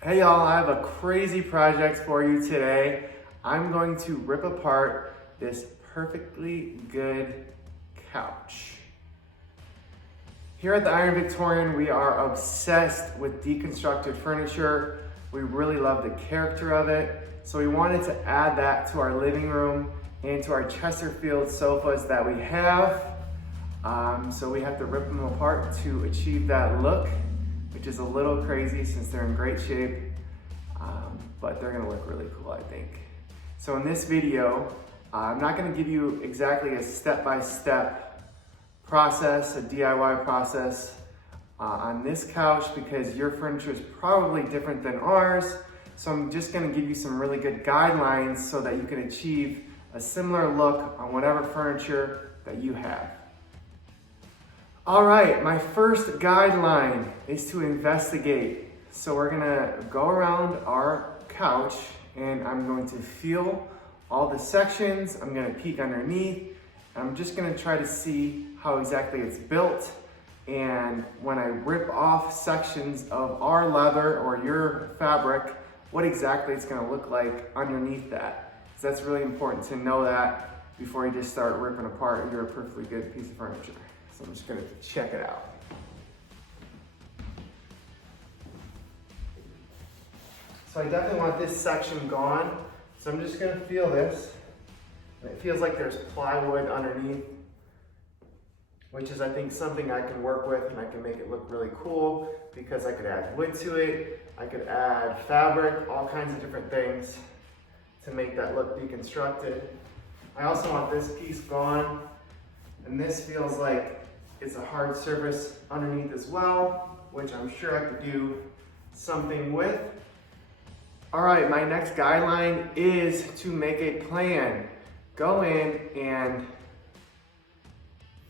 Hey y'all, I have a crazy project for you today. I'm going to rip apart this perfectly good couch. Here at the Iron Victorian, we are obsessed with deconstructed furniture. We really love the character of it. So we wanted to add that to our living room and to our Chesterfield sofas that we have. So we have to rip them apart to achieve that look, which is a little crazy since they're in great shape, but they're gonna look really cool, I think. So in this video, I'm not gonna give you exactly a step-by-step process, a DIY process on this couch because your furniture is probably different than ours. So I'm just gonna give you some really good guidelines so that you can achieve a similar look on whatever furniture that you have. All right, my first guideline is to investigate. So we're gonna go around our couch and I'm going to feel all the sections. I'm gonna peek underneath. I'm just gonna try to see how exactly it's built. And when I rip off sections of our leather or your fabric, what exactly it's gonna look like underneath that. So that's really important to know that before you just start ripping apart your perfectly good piece of furniture. So I'm just gonna check it out. So I definitely want this section gone. So I'm just gonna feel this. And it feels like there's plywood underneath, which is I think something I can work with and I can make it look really cool because I could add wood to it. I could add fabric, all kinds of different things to make that look deconstructed. I also want this piece gone. And this feels like it's a hard surface underneath as well, which I'm sure I could do something with. All right, my next guideline is to make a plan. Go in and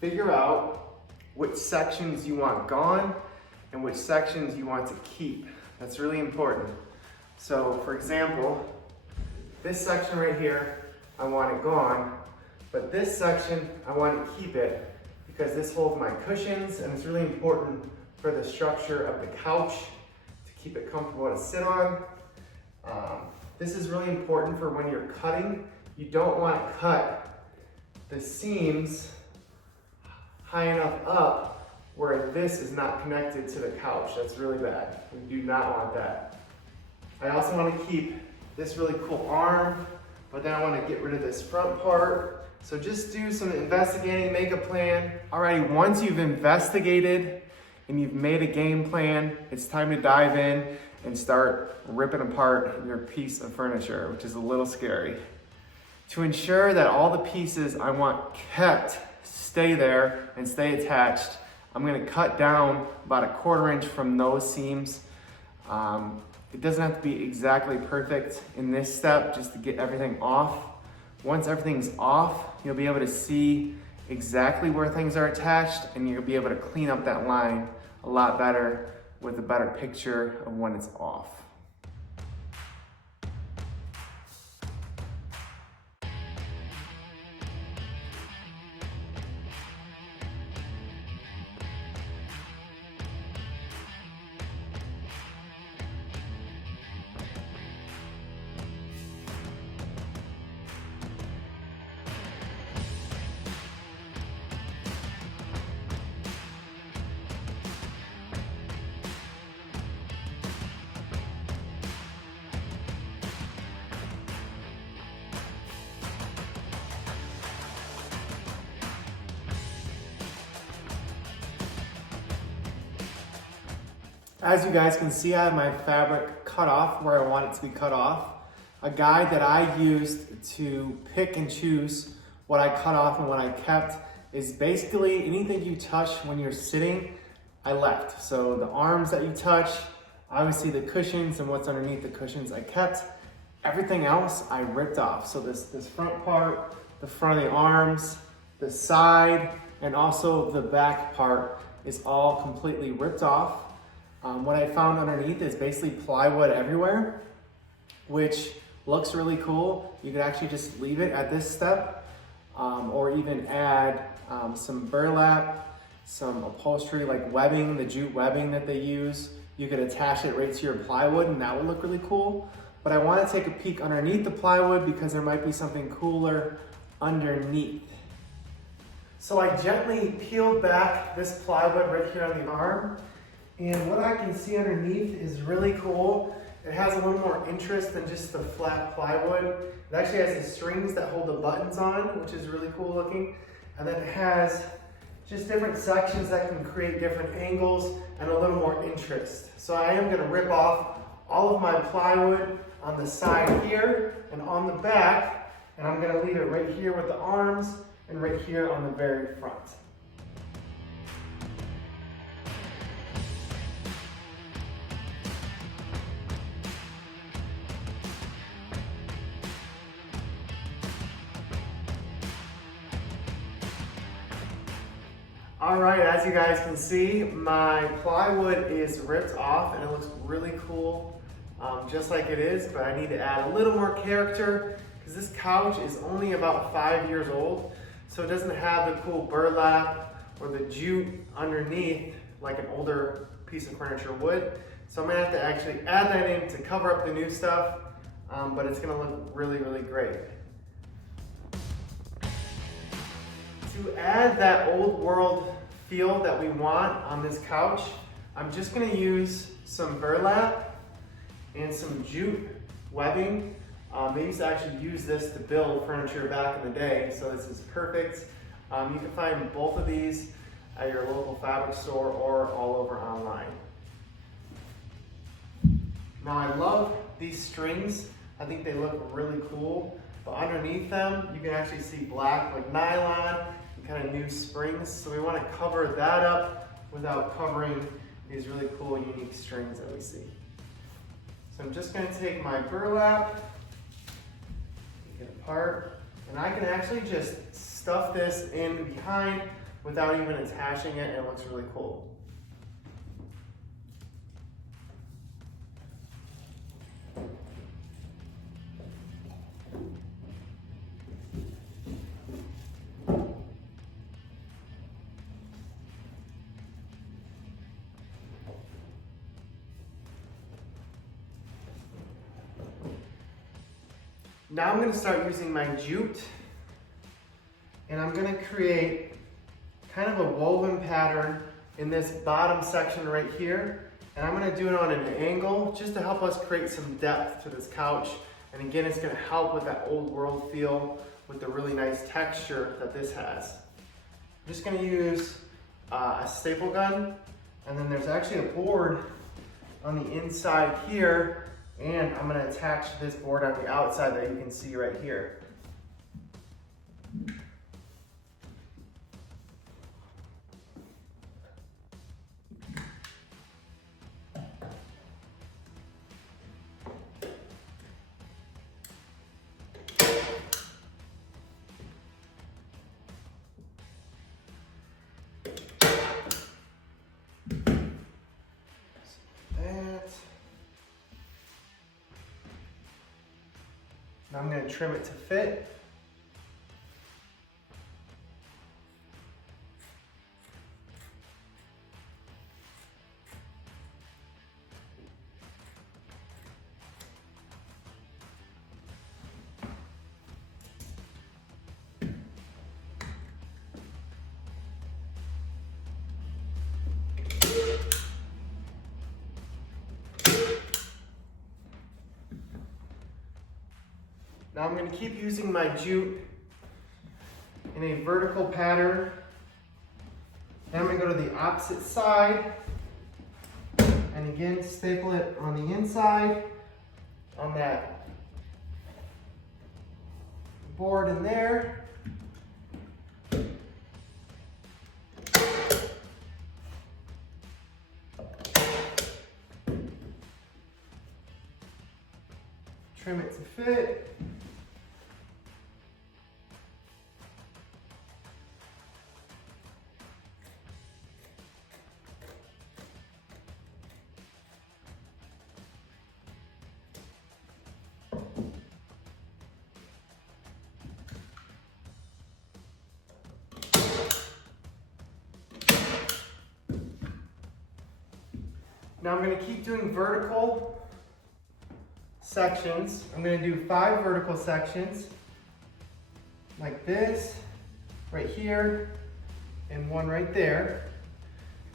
figure out which sections you want gone and which sections you want to keep. That's really important. So for example, this section right here, I want it gone, but this section, I want to keep it because this holds my cushions and it's really important for the structure of the couch to keep it comfortable to sit on. This is really important for when you're cutting. You don't want to cut the seams high enough up where this is not connected to the couch. That's really bad. We do not want that. I also want to keep this really cool arm, but then I want to get rid of this front part. So just do some investigating, make a plan. Alrighty, once you've investigated and you've made a game plan, it's time to dive in and start ripping apart your piece of furniture, which is a little scary. To ensure that all the pieces I want kept stay there and stay attached, I'm gonna cut down about 1/4 inch from those seams. It doesn't have to be exactly perfect in this step just to get everything off. Once everything's off, you'll be able to see exactly where things are attached and you'll be able to clean up that line a lot better with a better picture of when it's off. As you guys can see, I have my fabric cut off where I want it to be cut off. A guide that I used to pick and choose what I cut off and what I kept is basically anything you touch when you're sitting, I left. So the arms that you touch, obviously the cushions and what's underneath the cushions I kept. Everything else I ripped off. So this front part, the front of the arms, the side, and also the back part is all completely ripped off. What I found underneath is basically plywood everywhere, which looks really cool. You could actually just leave it at this step, or even add some burlap, some upholstery like webbing, the jute webbing that they use. you could attach it right to your plywood and that would look really cool. But I want to take a peek underneath the plywood because there might be something cooler underneath. So I gently peeled back this plywood right here on the arm, and what I can see underneath is really cool. It has a little more interest than just the flat plywood. It actually has the strings that hold the buttons on, which is really cool looking. And then it has just different sections that can create different angles and a little more interest. So I am going to rip off all of my plywood on the side here and on the back, and I'm going to leave it right here with the arms and right here on the very front. All right, as you guys can see, my plywood is ripped off and it looks really cool, just like it is, but I need to add a little more character because this couch is only about 5 years old, so it doesn't have the cool burlap or the jute underneath like an older piece of furniture would. So I'm gonna have to actually add that in to cover up the new stuff, but it's gonna look really, really great. To add that old world feel that we want on this couch, I'm just gonna use some burlap and some jute webbing. They used to actually use this to build furniture back in the day, so this is perfect. You can find both of these at your local fabric store or all over online. Now I love these strings. I think they look really cool, but underneath them you can actually see black like nylon and kind of new springs. So we want to cover that up without covering these really cool unique strings that we see. So I'm just going to take my burlap, take it apart, and I can actually just stuff this in behind without even attaching it, and it looks really cool. Now I'm going to start using my jute, and I'm going to create kind of a woven pattern in this bottom section right here, and I'm going to do it on an angle just to help us create some depth to this couch. And again, it's going to help with that old world feel with the really nice texture that this has. I'm just going to use a staple gun, and then there's actually a board on the inside here, and I'm going to attach this board on the outside that you can see right here. Now I'm going to trim it to fit. Now I'm going to keep using my jute in a vertical pattern. Then I'm going to go to the opposite side and again staple it on the inside on that board in there. Trim it to fit. Now I'm gonna keep doing vertical sections. I'm gonna do 5 vertical sections, like this, right here, and 1 right there.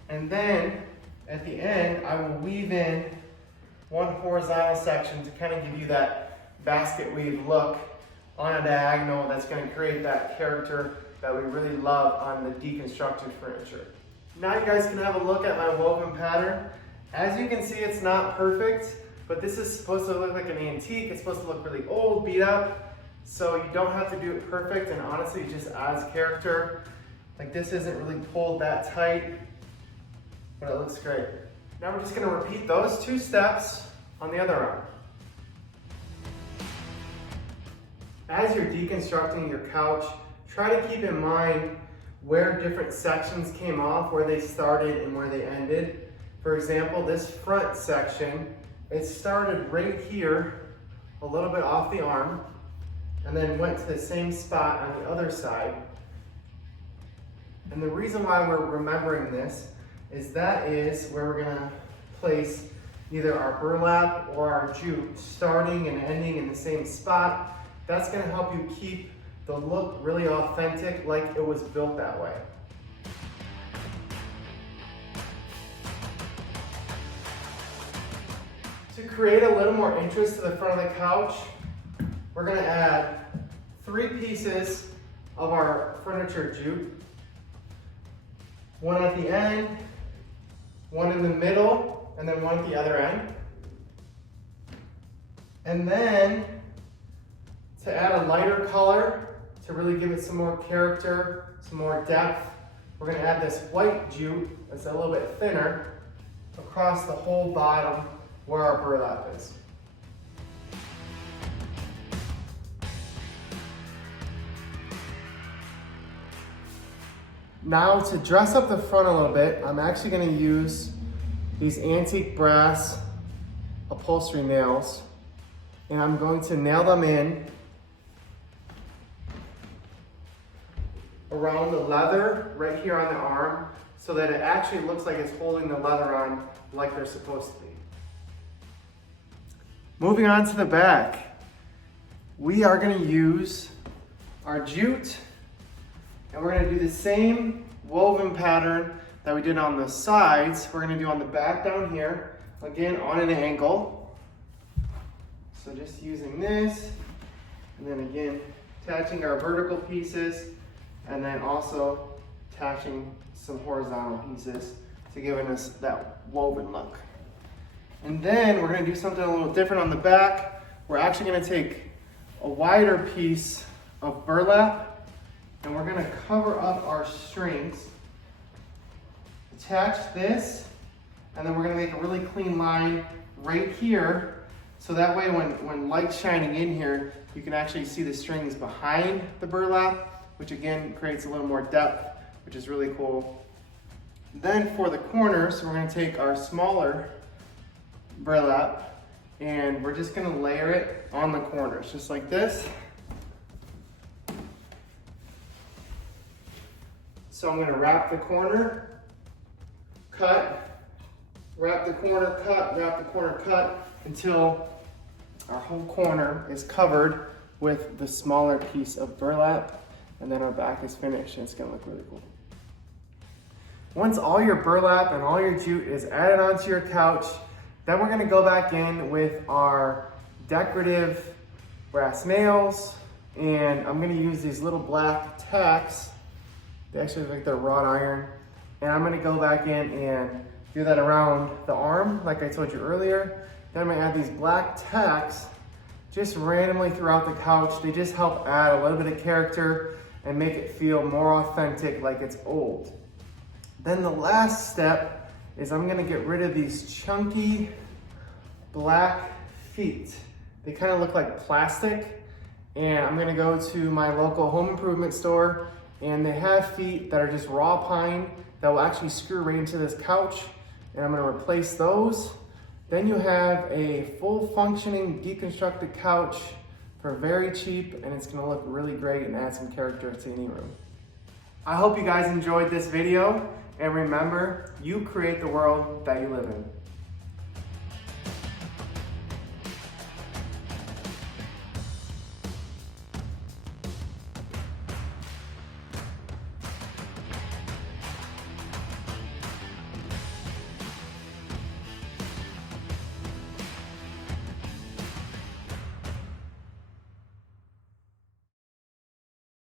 And then at the end, I will weave in 1 horizontal section to kind of give you that basket weave look on a diagonal that's going to create that character that we really love on the deconstructed furniture. Now you guys can have a look at my woven pattern. As you can see, it's not perfect, but this is supposed to look like an antique. It's supposed to look really old, beat up, so you don't have to do it perfect, and honestly, it just adds character. Like, this isn't really pulled that tight, but it looks great. Now we're just going to repeat those 2 steps on the other arm. As you're deconstructing your couch, try to keep in mind where different sections came off, where they started and where they ended. For example, this front section, it started right here, a little bit off the arm, and then went to the same spot on the other side. And the reason why we're remembering this is that is where we're gonna place either our burlap or our jute, starting and ending in the same spot. That's gonna help you keep the look really authentic, like it was built that way. To create a little more interest to the front of the couch, we're gonna add 3 pieces of our furniture jute. 1 at the end, 1 in the middle, and then 1 at the other end. And then, to add a lighter color, to really give it some more character, some more depth, we're gonna add this white jute that's a little bit thinner across the whole bottom where our burlap is. Now, to dress up the front a little bit, I'm actually gonna use these antique brass upholstery nails, and I'm going to nail them in around the leather right here on the arm, so that it actually looks like it's holding the leather on like they're supposed to be. Moving on to the back, we are going to use our jute, and we're going to do the same woven pattern that we did on the sides. We're going to do on the back down here, again on an angle. So just using this, and then again attaching our vertical pieces, and then also attaching some horizontal pieces to give us that woven look. And then we're going to do something a little different on the back. We're actually going to take a wider piece of burlap, and we're going to cover up our strings, attach this, and then we're going to make a really clean line right here, so that way when light's shining in here, you can actually see the strings behind the burlap, which again creates a little more depth, which is really cool. Then for the corners, we're going to take our smaller burlap, and we're just going to layer it on the corners, just like this. So I'm going to wrap the corner, cut, wrap the corner, cut, wrap the corner, cut, until our whole corner is covered with the smaller piece of burlap, and then our back is finished, and it's going to look really cool. Once all your burlap and all your jute is added onto your couch, then we're going to go back in with our decorative brass nails, and I'm going to use these little black tacks. They actually look like they're wrought iron, and I'm going to go back in and do that around the arm like I told you earlier. Then I'm going to add these black tacks just randomly throughout the couch. They just help add a little bit of character and make it feel more authentic, like it's old. Then the last step is I'm gonna get rid of these chunky black feet. They kind of look like plastic, and I'm gonna go to my local home improvement store, and they have feet that are just raw pine that will actually screw right into this couch, and I'm gonna replace those. Then you have a full functioning deconstructed couch for very cheap, and it's gonna look really great and add some character to any room. I hope you guys enjoyed this video, and remember, you create the world that you live in.